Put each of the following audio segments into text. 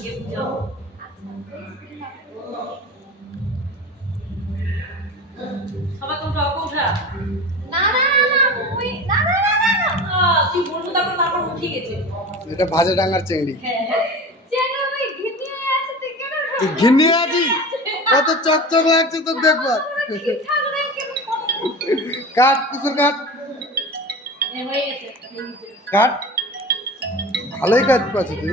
আছে তুমি আগে বুঝো সবাই কোনটা কোনটা না না না না ওই না না না না না। তুই বলব? তারপর তারপর উঠে গেছে। এটা ভাজা ডাঙ্গার চিংড়ি। হ্যাঁ হ্যাঁ। ওই আছে তুই কেন তুই আছি? কত চকচক লাগছে তোর দেখবার। কাট কুসুর কাট। এ হয়ে গেছে। কাট। ভালোই কাজ পাচ্ছি তুই।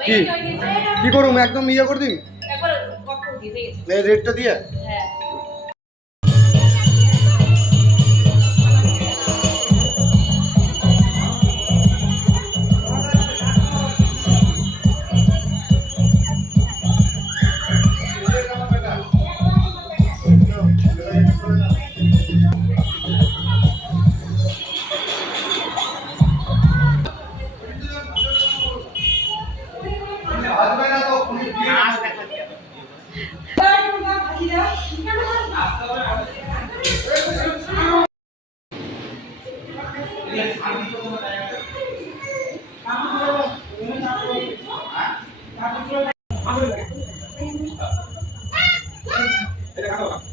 কি? কি করুম? একদম ইয়ে করে দিন করে দিয়ে হয়ে রেটটা দিয়ে? এটা কাঁচা